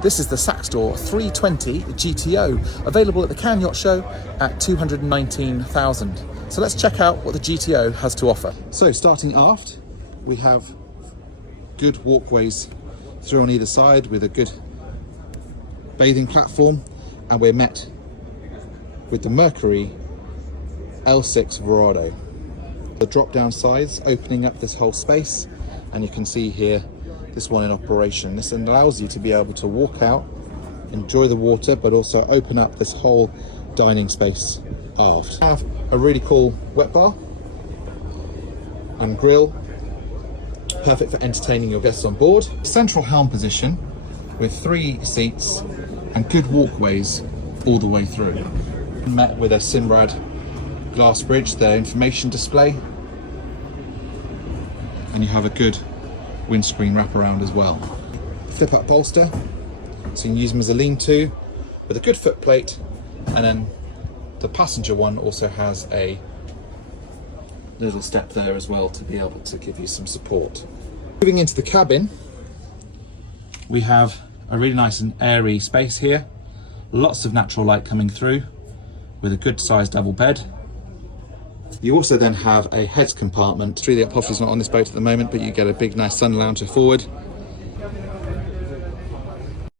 This is the Saxdor 320 GTO, available at the Cannes Yacht Show at 219,000. So let's check out what the GTO has to offer. So starting aft, we have good walkways through on either side with a good bathing platform, and we're met with the Mercury L6 Verado. The drop down sides opening up this whole space, and you can see here this one in operation. This allows you to be able to walk out, enjoy the water, but also open up this whole dining space aft. We have a really cool wet bar and grill, perfect for entertaining your guests on board. Central helm position with 3 seats and good walkways all the way through. Met with a Simrad glass bridge, their information display, and you have a good windscreen wraparound as well. Flip up bolster, so you can use them as a lean-to with a good foot plate, and then the passenger one also has a little step there as well to be able to give you some support. Moving into the cabin, we have a really nice and airy space here, lots of natural light coming through with a good sized double bed. You also then have a heads compartment. The upholstery is not on this boat at the moment, but you get a big nice sun lounger forward